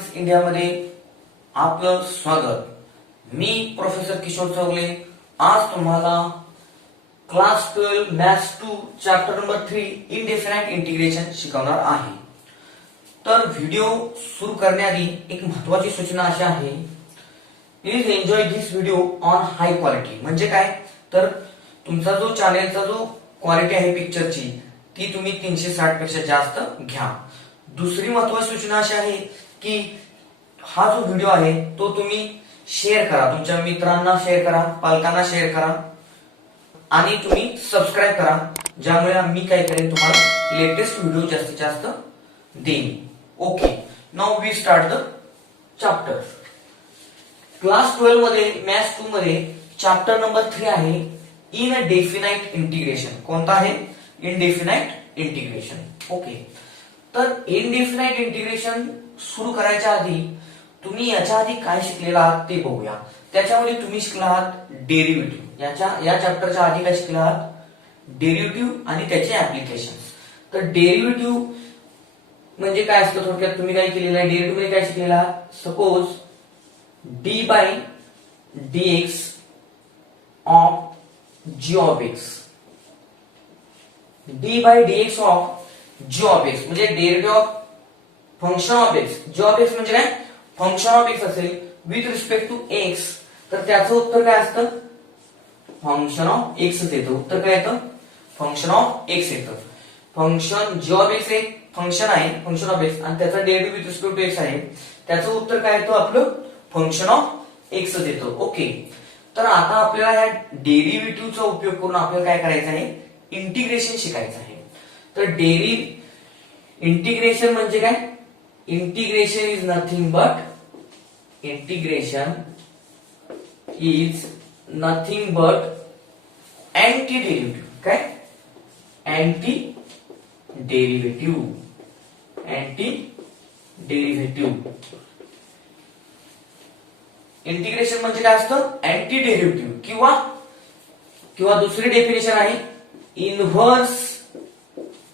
Classes इंडियामध्ये आपलं स्वागत. मी प्रोफेसर किशोर चौगले आज तुम्हाला class 12 maths 2 chapter number 3 indefinite integration शिकवणार आहे. तर व्हिडिओ सुरू करण्याआधी एक महत्त्वाची सूचना अशी आहे, please enjoy this video on high quality. म्हणजे काय तर तुमचा जो चॅनेलचा जो क्वालिटी आहे पिक्चरची ती तुम्ही 360 पेक्षा जास्त घ्या. दुसरी महत्त्वाची सूचना अशी आहे की हा जो व्हिडिओ आहे तो तुम्ही शेअर करा, तुमच्या मित्रांना शेअर करा, पालकांना शेअर करा आणि तुम्ही सबस्क्राईब करा, ज्यामुळे मी काय करेन तुम्हाला लेटेस्ट व्हिडिओ जास्तीत जास्त देईन. Okay, now we start the chapter. Class 12 मध्ये मॅथ्स 2 मध्ये चॅप्टर नंबर 3 आहे इनडेफिनाइट इंटिग्रेशन. कोणता आहे? Indefinite integration. ओके, तर इनडेफिनाइट इंटिग्रेशन सुरू करायच्या आधी तुम्ही याच्या आधी काय शिकलेला आहात ते बघूया. त्याच्यामध्ये तुम्ही शिकला आहात डेरिव्हेटिव्ह. या चॅप्टरच्या आधी काय शिकला आहात? डेरिव्हेटिव्ह आणि त्याचे ऍप्लिकेशन. तर डेरिव्हेटिव्ह म्हणजे काय असतं थोडक्यात तुम्ही काय केलेलं आहे, डेरिव्हेटिव्ह मध्ये काय शिकलेला आहात? Suppose d by dx of g of x. D by dx of g of x म्हणजे derivative of function of x. G of x म्हणजे काय? फंक्शन ऑफ एक्स असेल विथ रिस्पेक्ट टू एक्स, तर त्याचं उत्तर काय असतं? फंक्शन ऑफ एक्सच येतं. उत्तर काय येतं? फंक्शन ऑफ एक्स येतं. फंक्शन जी ऑफ एक्स एक फंक्शन आहे, फंक्शन ऑफ एक्स, आणि त्याचा derivative with respect to x आहे, त्याचं उत्तर काय येतं? आपलं फंक्शन ऑफ एक्सच येतं. ओके, तर आता आपल्याला या डेरिव्हेटिव्हचा उपयोग करून आपल्याला काय करायचं आहे? इंटिग्रेशन शिकायचं आहे. तर इंटिग्रेशन म्हणजे काय? Integration is nothing but anti derivative. काय? Anti derivative. इंटिग्रेशन म्हणजे काय असतं? Anti derivative. किंवा दुसरी डेफिनेशन आहे inverse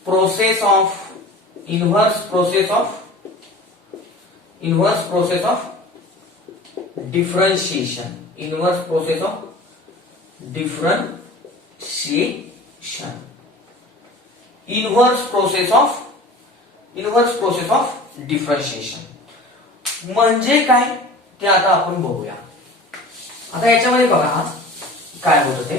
process of differentiation. Inverse process of differentiation. Inverse process of differentiation म्हणजे काय ते आता आपण बघूया. आता याच्यामध्ये बघा काय होतं ते.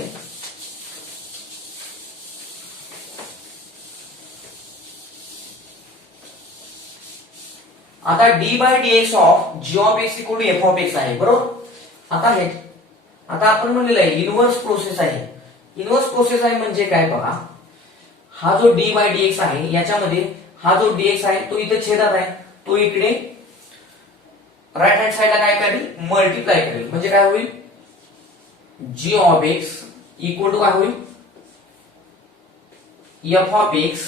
आता d by dx of g of x equal to f of x आहे, बरोबर. आता आपण म्हणलेलं आहे इनव्हर्स प्रोसेस आहे. इनव्हर्स प्रोसेस आहे म्हणजे काय बघा, हा जो डी बाय डीएक्स आहे याच्यामध्ये हा जो डीएक्स आहे तो इथे छेदात आहे, तो इकडे राईट हँड साइडला काय करेल? मल्टिप्लाय करेल. म्हणजे काय होईल? जी ऑफ एक्स इक्वल टू काय होईल? एफ ऑफ एक्स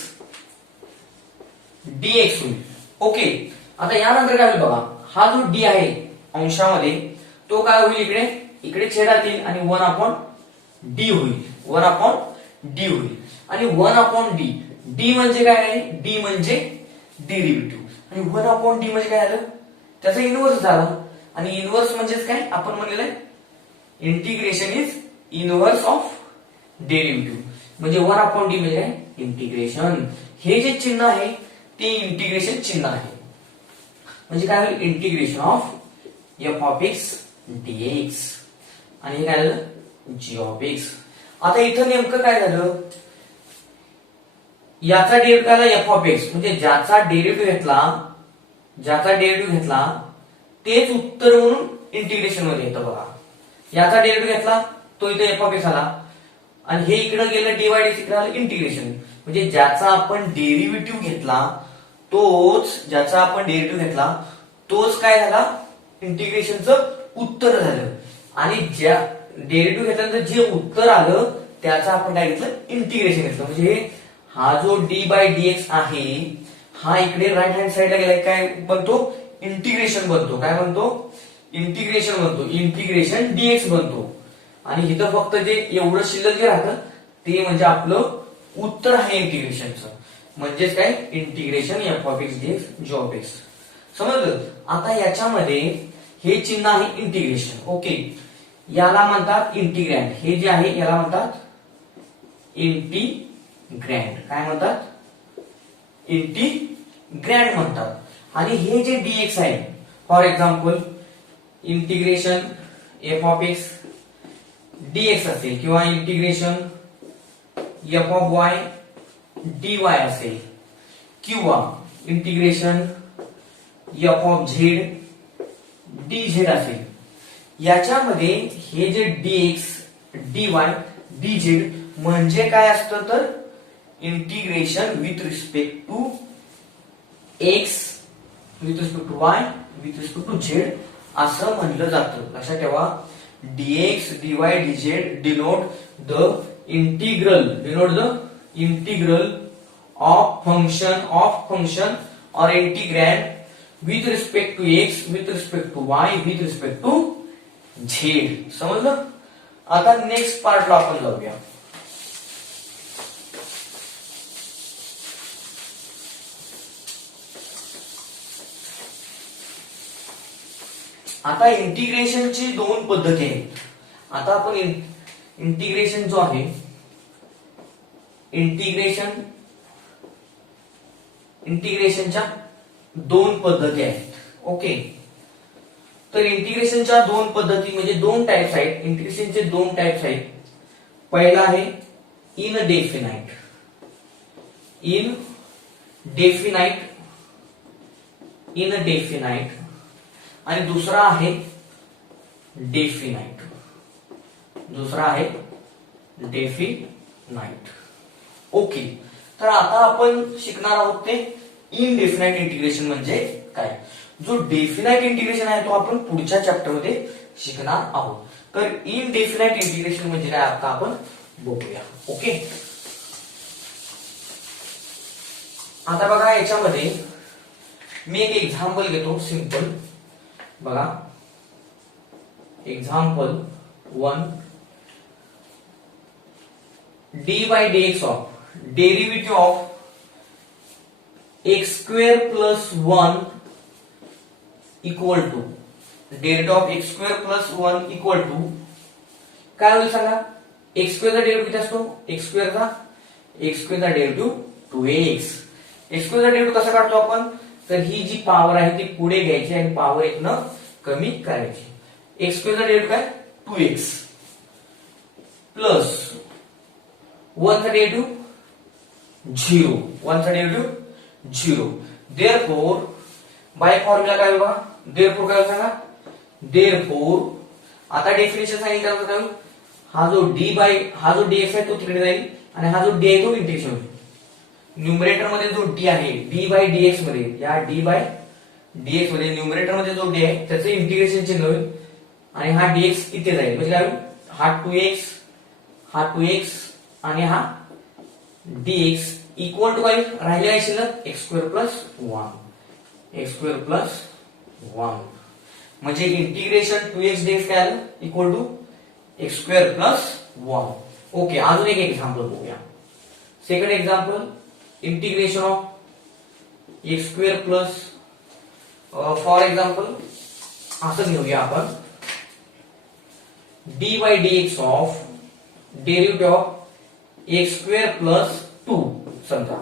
डीएक्स होईल. ओके, आता यानंतर काय होईल बघा, हा जो डी आहे अंशामध्ये तो काय होईल? इकडे छेदात येईल आणि 1/d होईल. 1/d होईल. आणि 1/d. डी म्हणजे काय आहे? डी म्हणजे डेरिव्हेटिव्ह. आणि 1/d म्हणजे काय झालं? त्याचा इनव्हर्स झाला. आणि इनव्हर्स म्हणजेच काय? आपण म्हणलेलं आहे integration is inverse of derivative. म्हणजे 1/d म्हणजे काय? इंटिग्रेशन. हे जे चिन्ह आहे ते इंटिग्रेशन चिन्ह आहे. म्हणजे काय होईल? Integration of f of x dx. आणि हे काय झालं? G of x. आता इथं नेमकं काय झालं? याचा डेरिव्हेटिव्ह आला एफ ऑफ एक्स, म्हणजे ज्याचा डेरिव्हेटिव्ह घेतला तेच उत्तर म्हणून इंटिग्रेशन मध्ये येतं बघा. याचा डेरिव्हेटिव्ह घेतला तो इथे एफ ऑफ एक्स आला आणि हे इकडे गेलं डी बाय डीएक्स, इकडे आलं इंटिग्रेशन. म्हणजे ज्याचा आपण डेरिव्हेटिव्ह घेतला तोच काय झाला? इंटिग्रेशनचं उत्तर झालं. आणि ज्या डेरिव्हेटिव्ह घेतल्यानंतर जे उत्तर आलं त्याचा आपण काय घेतलं? इंटिग्रेशन घेतलं. म्हणजे हा जो डी बाय डीएक्स आहे हा इकडे राईट हँड साइडला गेला, काय बनतो? इंटिग्रेशन बनतो. काय बनतो? इंटिग्रेशन बनतो. इंटिग्रेशन डीएक्स बनतो. आणि इथं फक्त जे एवढं शिल्लक जे राहतं ते म्हणजे आपलं उत्तर आहे इंटिग्रेशनचं. म्हणजेच काय? Integration f of x dx g of x. समजलं. आता याच्यामध्ये हे चिन्ह आहे इंटिग्रेशन. ओके, याला म्हणतात इंटिग्रँड. हे जे आहे याला म्हणतात इंटिग्रँड. काय म्हणतात? इंटिग्रँड म्हणतात. आणि हे जे dx आहे, for example integration f of x dx असेल किंवा integration f of Y dy असेल किंवा integration f of Z dz असेल, याच्यामध्ये हे जे dx dy dz म्हणजे काय असतं तर integration with respect to x, with respect to y, with respect to z असं म्हणलं जातं. लक्षात ठेवा, dx dy dz denote the integral of function और integrand with respect to x, with respect to y, with respect to z. समजलं. आता next पार्टला आपण जाऊया. आता इंटिग्रेशनची दोन पद्धती आहेत. आता आपण इंटिग्रेशन जो आहे, इंटिग्रेशनच्या दोन पद्धती आहेत. ओके, तर इंटिग्रेशनच्या दोन पद्धती म्हणजे दोन टाइप्स आहेत. इंटिग्रेशनचे दोन टाइप्स आहेत. पहिला आहे इनडेफिनाइट आणि दुसरा आहे डेफिनाइट. ओके, तर आता आपण शिकणार आहोत ते इनडेफिनाइट इंटिग्रेशन म्हणजे काय. जो डेफिनाइट इंटिग्रेशन आहे तो आपण पुढच्या चॅप्टर मध्ये शिकणार आहोत. तर इनडेफिनाइट इंटिग्रेशन म्हणजे काय आता आपण बघूया. ओके, आता बघा, याच्यामध्ये मी एक एक्झाम्पल घेतो सिंपल. बघा, example 1, dy dx of derivative of x square plus 1 equal to derivative of x square plus 1 equal to काय होईल सांगा. x स्क्वेअरचा डेरिव्हेटिव्ह किती असतो? x स्क्वेअरचा डेरिव्हेटिव्ह 2x. x स्क्वेअरचा डेरिव्हेटिव्ह कसा काढतो आपण? तर ही जी पॉवर आहे ती पुढे घ्यायची आणि पॉवर 1 न कमी करायची. x स्क्वेअरचा डेरिव्हेटिव्ह काय? 2x प्लस 1 चा डेरिव्हेटिव्ह 0. 1 चा डेरिव्हेटिव्ह 0. देयरफॉर बाय फॉर्म्युला काय होईल? देयरफॉर काय होईल सांगा. देयरफॉर आता डेफिनेशन सांगितलं काय होईल? हा जो dx आहे तो तिकडे जाईल आणि हा जो d आहे तो इंटिग्रेशन होईल. न्यूमरेटर मध्ये जो d आहे d बाय dx मध्ये, या d बाय dx मध्ये न्यूमरेटर मध्ये जो d आहे त्याचे इंटिग्रेशन चिन्ह होईल आणि हा dx इथे जाईल. म्हणजे काय होईल? हा 2x आणि हा dx इक्वल टू काय राहिले आहे शिल्लक x स्क्वेअर प्लस 1. म्हणजे इंटिग्रेशन 2x dx काय आलं? Equal to x square plus 1. Okay, अजून एक एक्झाम्पल बघूया. Second example, integration of x square plus for example असं घेऊया आपण, dy dx of derivative of x square plus 2. समजा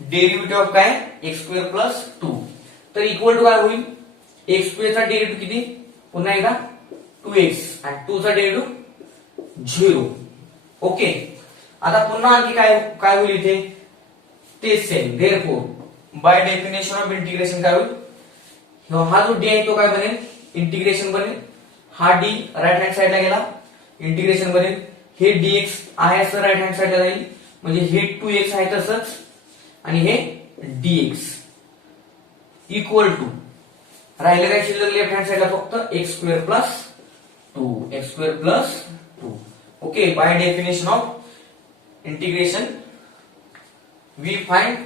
डेरिव्हेटिव्ह ऑफ काय? x square plus 2. तर इक्वल टू काय होईल? x स्क्वेअरचा डेरिव्हेटिव्ह किती? पुन्हा एकदा 2x आणि 2 चा डेरिव्हेटिव्ह 0. ओके, आता पुन्हा आणखी काय होईल इथे? तेच same. Therefore by definition of integration काय होईल? हा जो d आहे तो काय बनेल? इंटिग्रेशन बनेल. हा d राईट हँड साइडला गेला, इंटिग्रेशन बनेल. हे dx आहे असं राईट हँड साइडला जाईल, म्हणजे हे 2x आहे तसंच आणि हे dx इक्वल टू राहिले काय शिल्लक लेफ्ट हँड साइडला फक्त x square plus 2. Okay, by definition of integration we find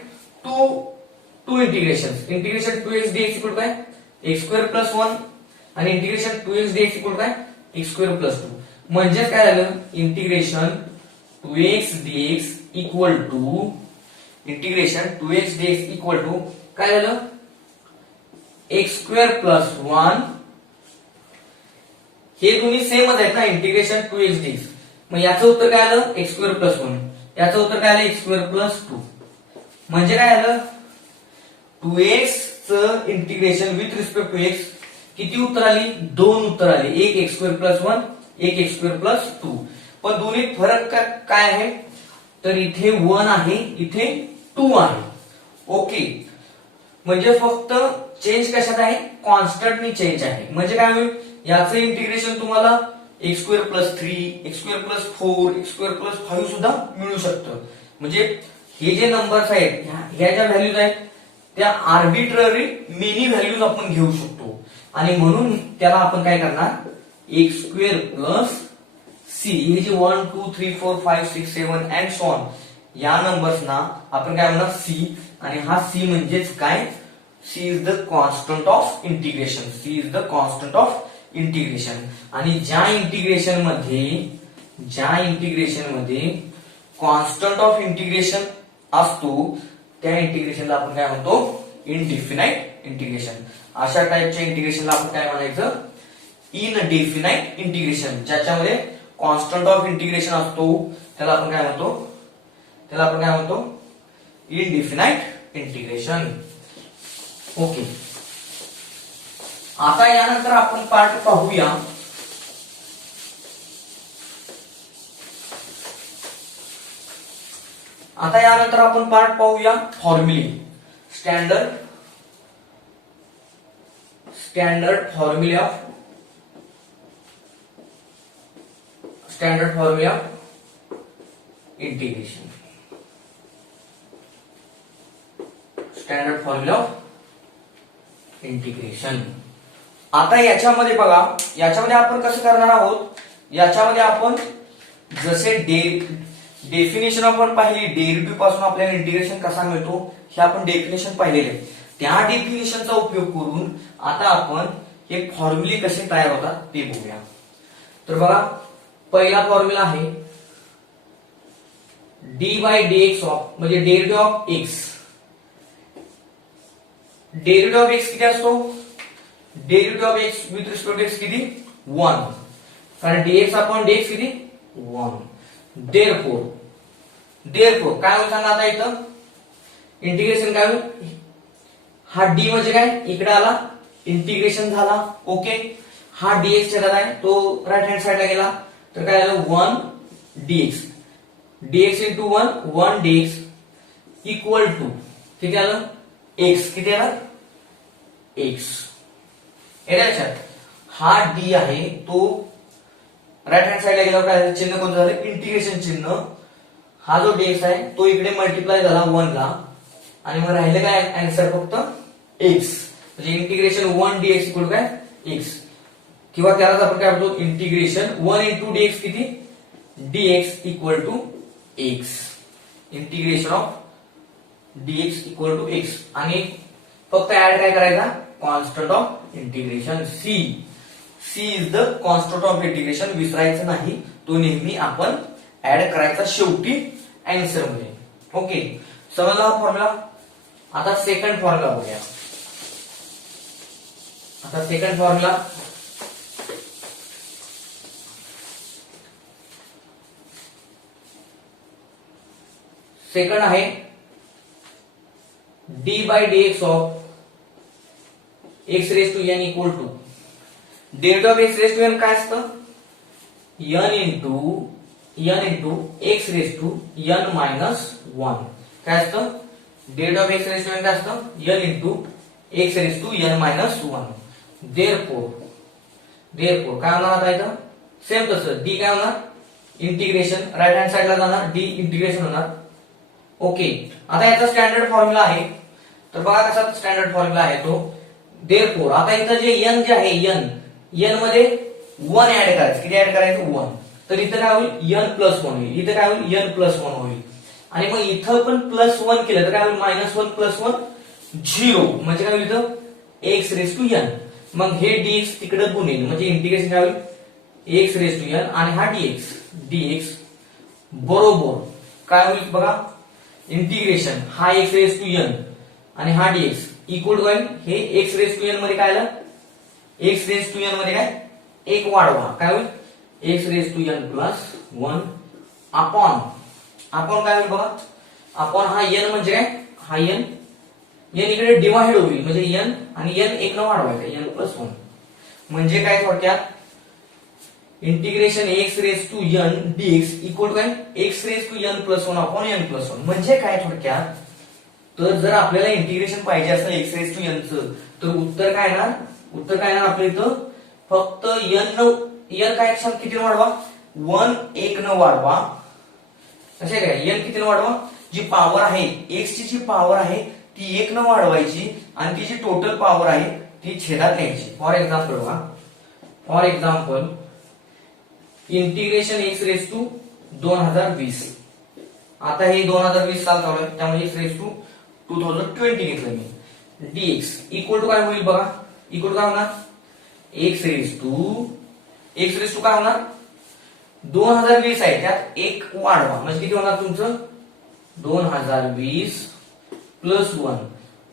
two integrations. Integration 2x dx equal काय? x स्क्वेअर प्लस 1 आणि इंटिग्रेशन 2x dx इक्वल काय? x square plus 2. म्हणजे काय झालं? Integration 2x dx equal to integration 2x dx equal to काय झालं? X square plus 1 हे दोन्ही सेमच आहेत ना, इंटिग्रेशन 2x dx. मग याचं उत्तर काय आलं एक्स स्क्वेअर प्लस 1, याचं उत्तर काय आलं एक्स स्क्वेअर प्लस 2. म्हणजे काय आलं 2x च integration with respect to x किती उत्तर आली, 2 उत्तर आली, एक एक्स स्क्वेअर प्लस 1, एक एक्स स्क्वेअर प्लस 2. पण दोन्हीत फरक काय आहे, तर इथे 1 आहे, इथे 2 आहे. ओके, म्हणजे फक्त चेंज कशात आहे, कॉन्स्टंटनी चेंज आहे. म्हणजे काय होईल, याचं इंटिग्रेशन तुम्हाला x square plus 3, x square plus 4, x square plus 5 सुद्धा मिळू शकतं. म्हणजे हे जे नंबर्स आहेत, ह्या ज्या व्हॅल्यूज आहेत त्या आर्बिट्ररी मेनी व्हॅल्यूज आपण घेऊ शकतो. आणि म्हणून त्याला आपण काय करणार, एक्स स्क्वेअर प्लस सी, हे जे 1 2 3 4 5 6 7 अँड सो ऑन या नंबर्सना आपण काय म्हणणार सी. आणि हा सी म्हणजेच काय, C is the constant of integration, C is the constant of integration. आणि ज्या इंटिग्रेशन मध्ये कॉन्स्टंट ऑफ इंटिग्रेशन असतो त्या इंटिग्रेशनला आपण काय म्हणतो, इनडेफिनाइट इंटिग्रेशन. अशा टाइपच्या इंटिग्रेशनला आपण काय म्हणायचं, इनडेफिनाइट इंटिग्रेशन. ज्याच्यामध्ये कॉन्स्टंट ऑफ इंटिग्रेशन असतो त्याला आपण काय म्हणतो, इनडेफिनाइट इंटिग्रेशन. ओके, आता यानंतर आपण पार्ट पाहूया फॉर्म्युले. स्टँडर्ड फॉर्म्युले of integration. Standard formula of integration. आता याच्यामध्ये बघा, याच्यामध्ये आपण कसं करणार आहोत, याच्यामध्ये आपण जसे डेफिनेशन आपण पाहिली, डेरिव्हेटिव्ह पासून आपल्याला इंटिग्रेशन कसा मिळतो हे आपण डेफिनेशन पाहिलेले. त्या डेफिनेशनचा उपयोग करून आता आपण हे फॉर्म्युले कसे तयार होतात ते बघूया. तर बघा, पहिला फॉर्म्युला आहे d by d x of, म्हणजे derivative of x. Derivative of x किती असतो, derivative of x with respect to x किती 1, कारण dx अपॉन dx किती 1. देअरफोर काय होईल सांगा, आता इथं इंटिग्रेशन काय होईल, हा डी म्हणजे काय इकडे आला, इंटिग्रेशन झाला. ओके, हा dx च्या आहे तो राईट हँड साइडला गेला, तर काय झालं 1 dx into 1 dx equal to किती आलं x, किती आलं x. लक्षात, हा d आहे तो राईट हँड साइडला गेल्यावर काय चिन्ह कोणतं झालं, इंटिग्रेशन चिन्ह. हा जो dx आहे तो इकडे मल्टिप्लाय झाला 1 ला, आणि मग राहिले काय आन्सर फक्त x. म्हणजे इंटिग्रेशन 1 dx इक्वल काय x, किंवा त्यालाच आपण काय म्हणतो इंटिग्रेशन 1 इंटू dx किती dx equal to x. Integration of dx equal to x. आणि फक्त ऍड काय करायचा, constant of integration c. c is the constant of integration, विसरायचं नाही, तो नेहमी आपण ऍड करायचा शेवटी आन्सर मध्ये. ओके, समजला हा फॉर्म्युला. आता सेकंड फॉर्म्युला बघूया. सेकंड आहे d by d x of x raise to n equal to, derivative of x raise to n काय असतं, n into x raise to n minus 1. काय असतं, derivative of x raise to n काय असतं, n into x raise to n minus 1. Therefore काय होणार आता इथं, सेम तसं डी काय होणार, इंटिग्रेशन राईट हँड साइडला जाणार, डी इंटिग्रेशन होणार. ओके, आता याचा स्टँडर्ड फॉर्म्युला आहे. तर बघा कसा स्टँडर्ड फॉर्म्युला आहे तो. देअरफोर आता इथं जे एन जे आहे, एन मध्ये 1 ऍड करायचं, किती ऍड करायचं 1. तर इथं काय होईल एन प्लस 1 होईल, इथं काय होईल एन प्लस 1 होईल. आणि मग इथं पण प्लस 1 केलं तर काय होईल मायनस 1 प्लस 1 0. म्हणजे काय होईल इथं एक्स रेस टू एन. मग हे dx तिकडे गुणेल, म्हणजे इंटिग्रेशन काय होईल एक्स रेस टू एन, आणि हा dx बरोबर काय होईल बघा, इंटिग्रेशन हा एक्स रेस टू एन आणि हा dx इक्वल टू काय हे एक्स रेस टू एन मध्ये काय आलं, एक्स रेस टू एन मध्ये काय एक वाढवा काय होईल x raise to n plus 1 upon upon काय होईल बघा, अपॉन हा एन म्हणजे काय हा एन इकडे डिवाइड होईल म्हणजे एन आणि एन एक न वाढवायचं एन प्लस 1 म्हणजे काय थोडक्यात integration x raise to n dx equal to काय x raise to n plus 1 upon n plus 1 म्हणजे काय थोडक्यात, तर जर आपल्याला इंटिग्रेशन पाहिजे असेल एक्स रेस टू एन च तर उत्तर काय येणार आपल्या इथं फक्त एन काय किती वाढवा 1 1 न वाढवा कशा काय एन किती न वाढवा जी पॉवर आहे एक्स ची जी पॉवर आहे ती 1 न वाढवायची आणि ती जी टोटल पॉवर आहे ती छेदात न्यायची. For example integration x raise to 2020 आता हे 2020 साल चालू आहे त्यामुळे एक्स रेस टू 2020 घेतलं मी dx इक्वल टू काय होईल बघा, इक्वल काय होणार एक्स रेस टू काय होणार 2020 आहे त्यात एक वाढवा म्हणजे किती होणार तुमचं 2020 प्लस 1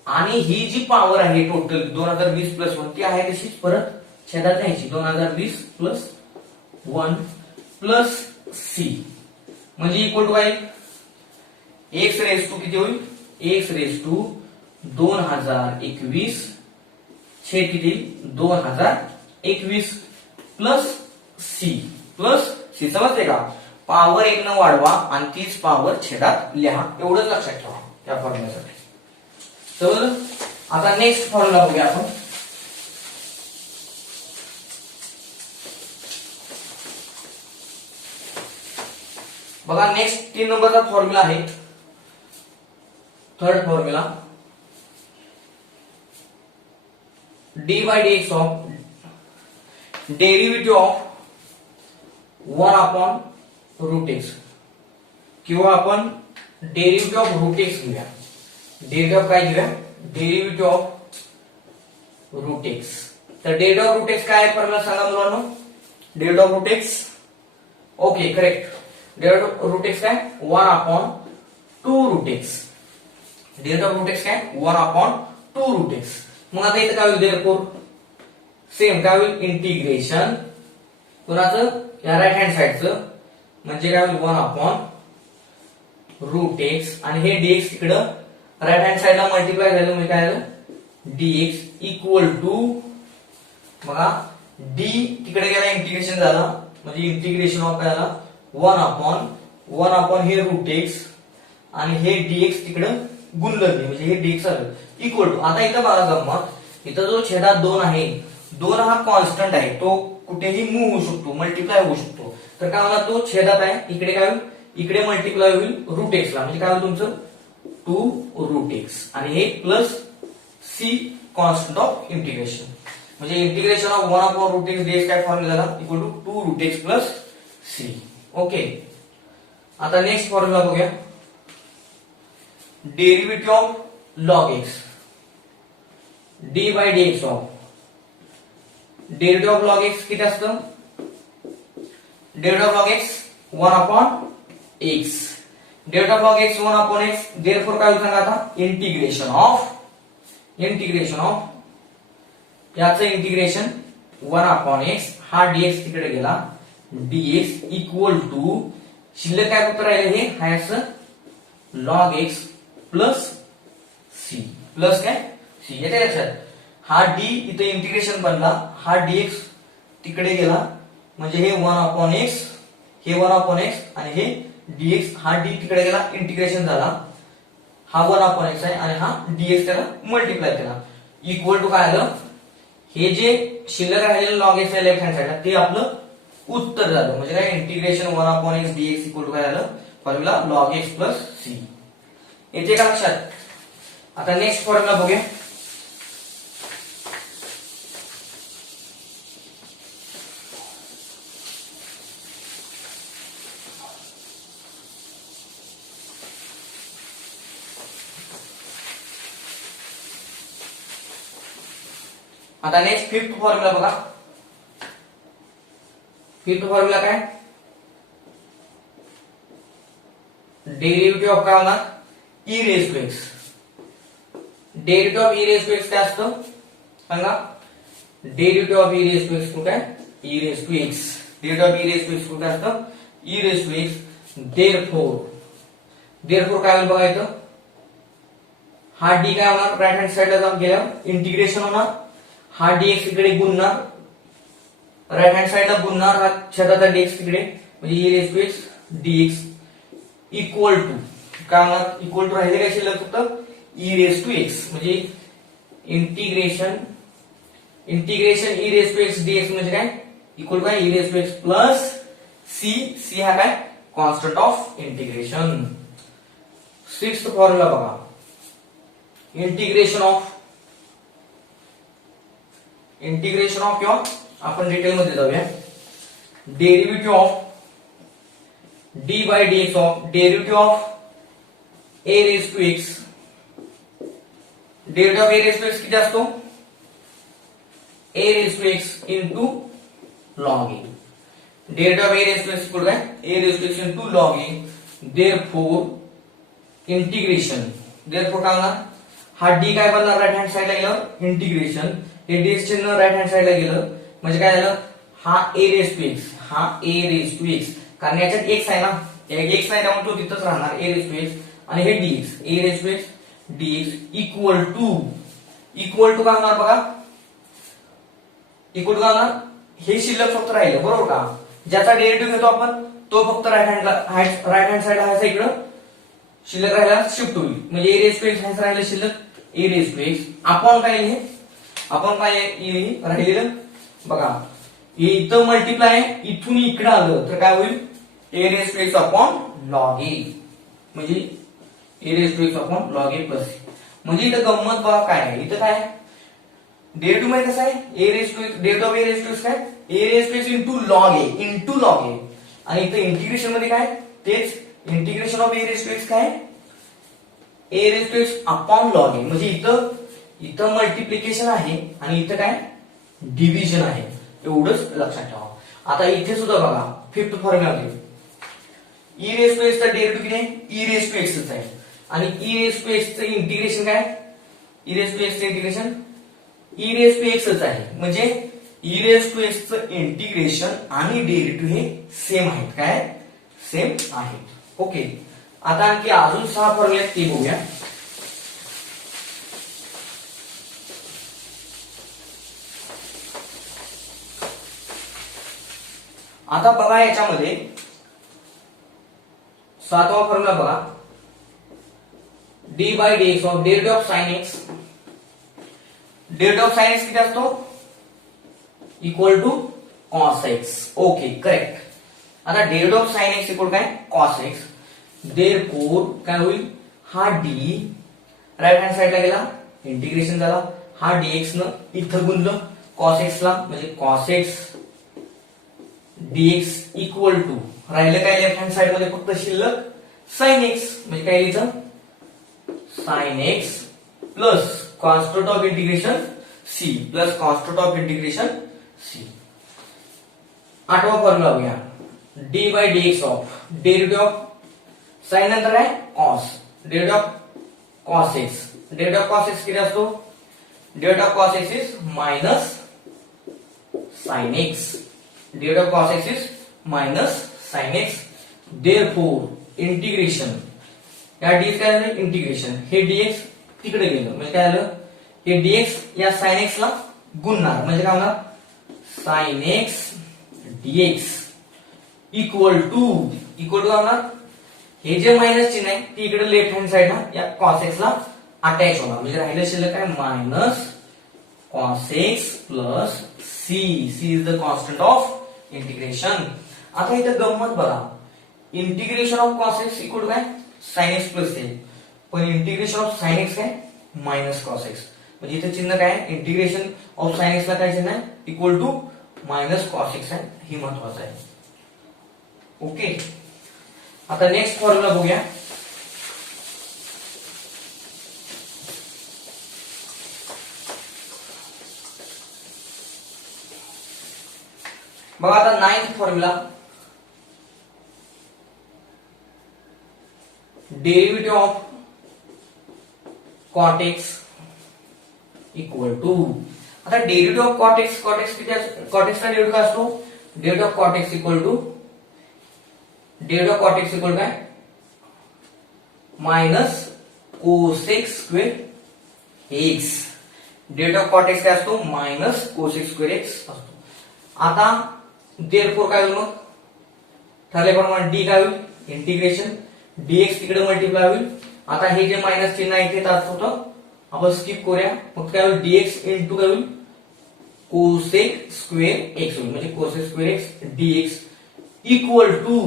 आणि ही जी पॉवर आहे टोटल 2020 प्लस 1 ती आहे तशीच परत छेदात न्यायची 2020 प्लस 1 प्लस सी म्हणजे इक्वल टू काय एक्स रेस टू किती होईल एक्स रेस टू 2021 छेद किती 2021 प्लस सी समजते का, पॉवर 1 न वाढवा आणि तीच पॉवर छेदात लिहा एवढंच लक्षात ठेवा या फॉर्म्युल्यासाठी. तर आता नेक्स्ट फॉर्म्युला बघूया आपण. बघा नेक्स्ट 3 नंबरचा फॉर्म्युला आहे third formula d by d x of derivative of 1 upon root x किंवा आपण डेरिव्हेटिव्ह ऑफ रूट एक्स घेऊया. डेरिव्हेटिव्ह ऑफ काय घेऊया डेरिव्हेटिव्ह ऑफ रूट एक्स. तर डेरिव्हेटिव्ह ऑफ रूट एक्स काय फॉर्म्युला सांगा मुलांनो, derivative of root x okay correct derivative of root x काय 1 upon 2 root x. Derivative of root x काय 1 upon 2 root x. मग आता इथं काय होईल देअरफॉर सेम काय होईल इंटिग्रेशन कोणाचं या राईट हँड साइडचं म्हणजे काय होईल 1 अपॉन रूट एक्स आणि हे dx तिकडं राईट हँड साइडला मल्टिप्लाय झालं म्हणजे काय झालं dx इक्वल टू बघा d तिकडे गेला इंटिग्रेशन झालं म्हणजे इंटिग्रेशन ऑफ काय झालं 1 अपॉन हे रूट एक्स आणि हे dx तिकडं गुणलं म्हणजे हे dx आलं इक्वल टू. आता इथं बघा गंमत इथं जो छेदात 2 आहे 2 हा कॉन्स्टंट आहे तो कुठेही मूव्ह होऊ शकतो मल्टिप्लाय होऊ शकतो. तर काय होणार तो छेदात आहे इकडे काय होईल इकडे मल्टिप्लाय होईल रूट एक्स ला म्हणजे काय होईल तुमचं 2 रूट एक्स आणि हे plus c constant of integration म्हणजे integration of 1 upon root x dx काय फॉर्म्युला झाला equal to 2 root x plus c. Okay आता नेक्स्ट फॉर्म्युला बघूया derivative of log x d by d x of derivative of log x किती असतं derivative of log x 1 upon x. Derivative of log x 1 upon x therefore काय होईल सांगा आता integration of याचं integration 1 upon x हा dx तिकडे गेला dx इक्वल टू शिल्लक काय फक्त राहिले हे हायचं log x plus C plus काय सी येते लक्षात. हा d इथे इंटिग्रेशन बनला हा dx तिकडे गेला म्हणजे हे 1 अपॉन एक्स हे 1 अपॉन एक्स आणि हे dx हा d तिकडे गेला इंटिग्रेशन झाला हा 1 अपॉन एक्स आहे आणि हा dx त्याला मल्टिप्लाय केला इक्वल टू काय आलं हे जे शिल्लक राहिलेलं लॉग एक्स आहे लेफ्ट हँड साइडला ते आपलं उत्तर झालं म्हणजे काय integration 1 upon x dx equal to काय आलं formula log x plus C. येते का लक्षात. आता नेक्स्ट फॉर्म्युला बघूया आता नेक्स्ट फिफ्थ फॉर्म्युला बघा. फिफ्थ फॉर्म्युला काय डेरिव्हेटिव्ह ऑफ काय होणार e raise to x derivative of e raise to x काय असतं सांगा. Derivative of e raise to x काय e raise to x. Derivative of e raise to x काय असतं e raise to x. Therefore काय होईल बघा इथं. हा डी काय होणार राईट हँड साइडला जाऊन गेल्यावर इंटिग्रेशन होणार. हा डीएक्स इकडे गुणणार राईट हँड साइडला गुणणार हा छेदाचा डीएक्स तिकडे म्हणजे e raise to x dx equal to काय होणार इक्वल टू राहिले काय शिल्लक फक्त ई रेस टू एक्स म्हणजे integration e raise to x dx म्हणजे काय इक्वल टू काय e raise to x plus C हा काय constant of integration. Sixth formula बघा. इंटिग्रेशन ऑफ किंवा आपण डिटेल मध्ये जाऊया. Derivative of d by dx of derivative of a raise to x. Derivative of a raise to x किती असतो a raise to x into log a. Derivative of a raise to x equal काय a raise to x into log a. Therefore integration therefore काय होणार हा D काय बनणार right hand साइडला गेलं इंटिग्रेशन हे डीएक्स चिन्ह राईट हँड साइडला गेलं म्हणजे काय झालं हा ए रेस टू एक्स कारण याच्यात एक्स आहे ना एक्स आहे त्यामुळे तो तिथंच राहणार ए रेस टू एक्स आणि हे dx e raise to x dx equal to काय होणार बघा इक्वल टू काय होणार हे शिल्लक फक्त राहिलं बरोबर का. ज्याचा डेरिव्हेटिव्ह घेतो आपण तो फक्त राईट हँड साइडला ह्याचा इकडं शिल्लक राहिला शिफ्ट होईल म्हणजे ए रेस टू एक्स ह्याचं राहिलं शिल्लक ए रेस टू एक्स. आपण काय राहिलेलं बघा इथं मल्टिप्लाय इथून इकडे आलं तर काय होईल a raise to x upon log a म्हणजे a raise to x upon log a plus म्हणजे इथं गंमत बघा काय आहे इथं काय डेरिव्हेटिव्ह मध्ये कसं आहे a raise to x derivative of a raise to x काय a raise to x into log a आणि इथं इंटिग्रेशन मध्ये काय तेच integration of a raise to x काय a raise to x upon log a म्हणजे इथं multiplication आहे आणि इथं काय डिव्हिजन आहे एवढंच लक्षात ठेवा. आता इथे सुद्धा बघा फिफ्थ फॉर्म्युला मध्ये ई रेस टू एक्स चा डेरिव्हेटिव्ह किती आहे ई रेस टू एक्सच आहे आणि ई रेस टू एक्स चं इंटिग्रेशन काय ई रेस टू एक्स चं इंटिग्रेशन ई रेस टू एक्सच आहे म्हणजे ई रेस टू एक्स चं इंटिग्रेशन आणि डेरिव्हेटिव्ह हे सेम आहेत काय सेम आहेत. ओके आता आणखी अजून 6 फॉर्म्युले आहेत ते बघूया. आता बघा याच्यामध्ये 7वा फॉर्म्युला बघा d by dx of derivative of sine x. Derivative of sine x किती असतो equal to cos x. Okay correct. आता derivative of sine x equal काय कॉस एक्स. देअरफॉर काय होईल हा डी राईट हँड साइडला गेला इंटिग्रेशन झाला हा डीएक्स न इथं गुणलं कॉस एक्स ला म्हणजे cos x dx equal to राहिलं काय लेफ्ट हँड साइड मध्ये फक्त शिल्लक साइन एक्स म्हणजे काय लिहायचं sine x plus constant of integration c plus constant of integration c. 8वा फॉर्म्युला बघूया d by dx of derivative of sine नंतर काय cos derivative of cos x. Derivative of cos x किती असतो derivative of cos x is minus sine x. Derivative of cos x is minus sine x. Therefore integration या डी काय झालं integration हे dx तिकडे गेलं म्हणजे काय झालं हे डीएक्स या साइन एक्स ला गुणणार म्हणजे काय होणार sine x dx equal to होणार हे जे मायनस चिन्ह आहे ते इकडे लेफ्ट हँड साइडला या कॉस एक्स ला अटॅच होणार म्हणजे राहिलं शिल्लक काय minus cos x plus c is the constant of integration. आता इथं गंमत बघा integration of cos x equal काय साइन एक्स प्लस ए पण इंटिग्रेशन ऑफ साइन एक्स काय मायनस कॉस एक्स म्हणजे इथे चिन्ह काय इंटिग्रेशन ऑफ साइन एक्स ला काय चिन्ह आहे equal to minus cos x आहे ही महत्वाचं आहे. ओके आता नेक्स्ट फॉर्म्युला बघूया. बघा आता 9th formula derivative of cot x equal to, आता डेरिव्हेटिव्ह ऑफ कॉट एक्स, किती असतो, कॉट एक्सचा डेरिव्हेटिव्ह काय असतो, derivative of cot x equal to, derivative of cot x equal काय, minus cosec square x, derivative of cot x काय असतो, minus cosec square x असतो. आता देअरफॉर काय होईल, मग ठरल्याप्रमाणे डी काय होईल, इंटिग्रेशन डीएक्स तिकडे मल्टिप्लाय होईल. आता हे जे मायनस चिन्ह आहे ते तास होतं, आपण स्किप करूया. मग काय होईल, डीएक्स इंटू काय होईल, कोसेक स्क्वेअर एक्स होईल, म्हणजे cosec square x dx equal to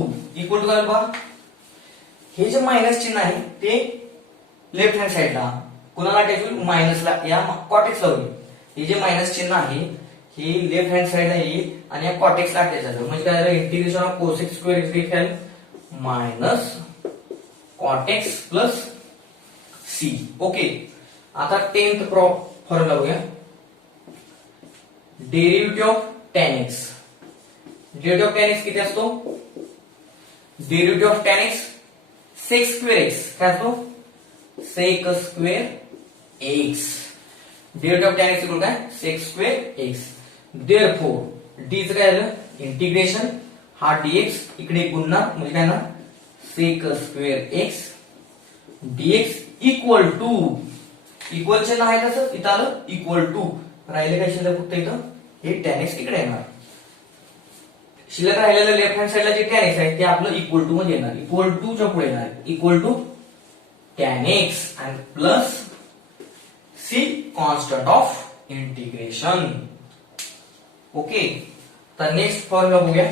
काय बघा, हे जे मायनस चिन्ह आहे ते लेफ्ट हँड साइडला कुणाला अटॅच होईल, मायनसला, या कॉटेक्सला होईल. हे जे मायनस चिन्ह आहे हे लेफ्ट हँड साइडला येईल आणि या कॉटेक्सला अटॅच झालं, म्हणजे काय झालं, integration of cosec square x equal minus cot x plus c. Okay, आता 10th फॉर्म्युला बघूया, derivative of tan x, derivative of tan x किती असतो, derivative of tan x sec square x काय असतो, sec square x, derivative of tan x equal काय, sec square x. Therefore d चं काय झालं, इंटिग्रेशन, हा dx इकडे गुणणार म्हणजे काय ना, sec square x dx equal to, equal चिन्ह आहे तसं इथं आलं इक्वल टू, राहिले काय शिल्लक फक्त इथं हे tan x इकडे येणार, शिल्लक राहिलेलं लेफ्ट हँड साइडला जे tan x आहे ते आपलं इक्वल टू मध्ये येणार, इक्वल टू च्या पुढे येणार, इक्वल टू tan x आणि plus c constant of integration. Okay, तर नेक्स्ट फॉर्म्युला बघूया,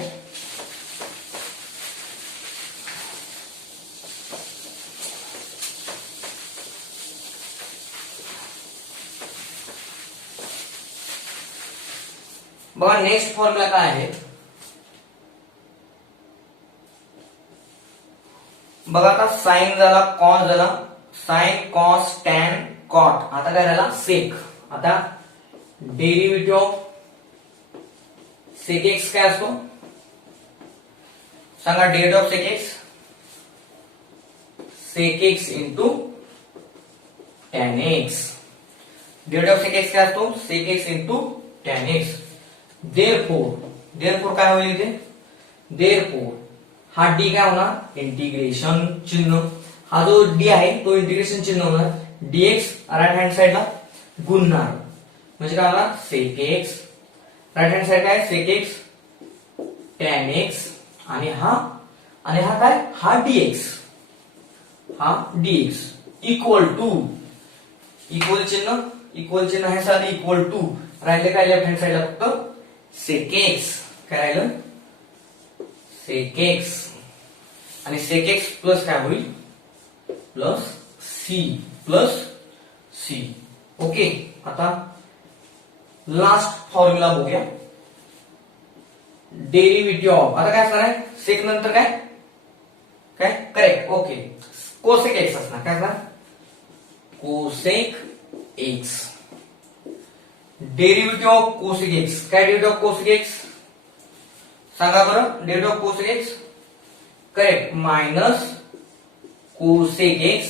बघा नेक्स्ट फॉर्म्युला काय आहे, बघा आता साइन झाला, कॉस झाला, साइन कॉस टॅन कॉट, आता काय झाला सेक. आता डेरिव्हेटिव्ह ऑफ सेक एक्स काय असतो सांगा, derivative of sec x into tan x, derivative of sec x काय असतो, sec x into tan x. Therefore काय होईल इथे, देअरफॉर हा डी काय होणार, इंटिग्रेशन चिन्ह, हा जो डी आहे तो इंटिग्रेशन चिन्ह होणार, डीएक्स राईट हँड साइडला गुणणार म्हणजे काय होणार, sec x, right hand side काय सेक एक्स टॅन एक्स आणि हा काय, हा डीएक्स इक्वल टू, इक्वल चिन्ह आहे साधे इक्वल टू, राहिले काय लेफ्ट हँड साइडला फक्त सेक एक्स, काय राहिलं सेक एक्स आणि सेक एक्स प्लस काय होईल, प्लस सी. ओके, आता लास्ट फॉर्म्युला बघूया, डेरिव्हेटिव्ह ऑफ, आता काय असणार आहे, सेक नंतर काय करेक्ट, ओके, कोसेक एक्स असणार, काय असणार, cosec x, derivative of cosec x, काय डेरिव्हेटिव्ह ऑफ कोसेक एक्स सांगा बरं, derivative of cosec x correct, minus cosec x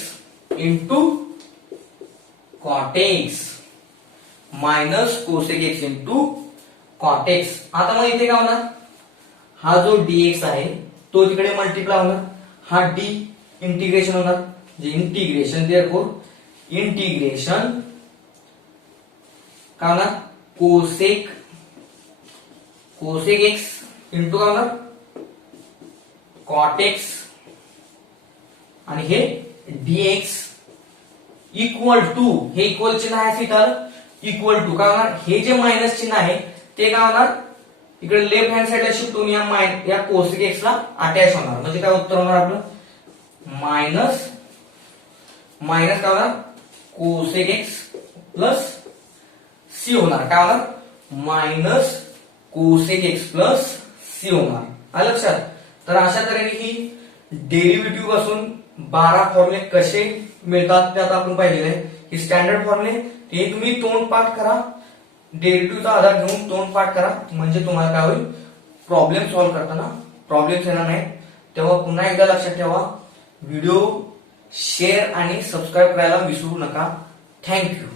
into cot x, minus cosec x into cot x. आता मग इथे काय होणार, हा जो dx आहे तो तिकडे मल्टिप्लाय होणार, हा d इंटिग्रेशन होणार, जे इंटिग्रेशन देअरफॉर इंटिग्रेशन काय होणार, कोसेक एक्स इंटू काय होणार, कॉट एक्स आणि हे dx इक्वल टू, हे इक्वल चिन्ह आहे इथं इक्वल टू काय होणार, हे जे मायनस चिन्ह आहे ते काय होणार, इकडे लेफ्ट हँड साइडला शिफ्ट होऊन या कोसेक एक्स ला अटॅच होणार, म्हणजे काय उत्तर होणार आपलं, मायनस काय होणार, कोसेक एक्स प्लस सी होणार, काय होणार, minus cosec x plus c होणार. आलं लक्षात. तर अशा तऱ्हेने ही डेरिव्हेटिव्ह पासून 12 फॉर्म्युले कसे मिळतात ते आता आपण पाहिलेले आहे. ही स्टँडर्ड फॉर्म्युले ते तुम्ही तोंडपाठ करा, डेरिव्हेटिव्हचा आधार घेऊन तोंडपाठ करा, म्हणजे तुम्हाला काय होईल, प्रॉब्लेम सॉल्व्ह करताना प्रॉब्लेम्स येणार नाही. तेव्हा पुन्हा एकदा लक्षात ठेवा, व्हिडिओ शेअर आणि सबस्क्राईब करायला विसरू नका. थँक्यू.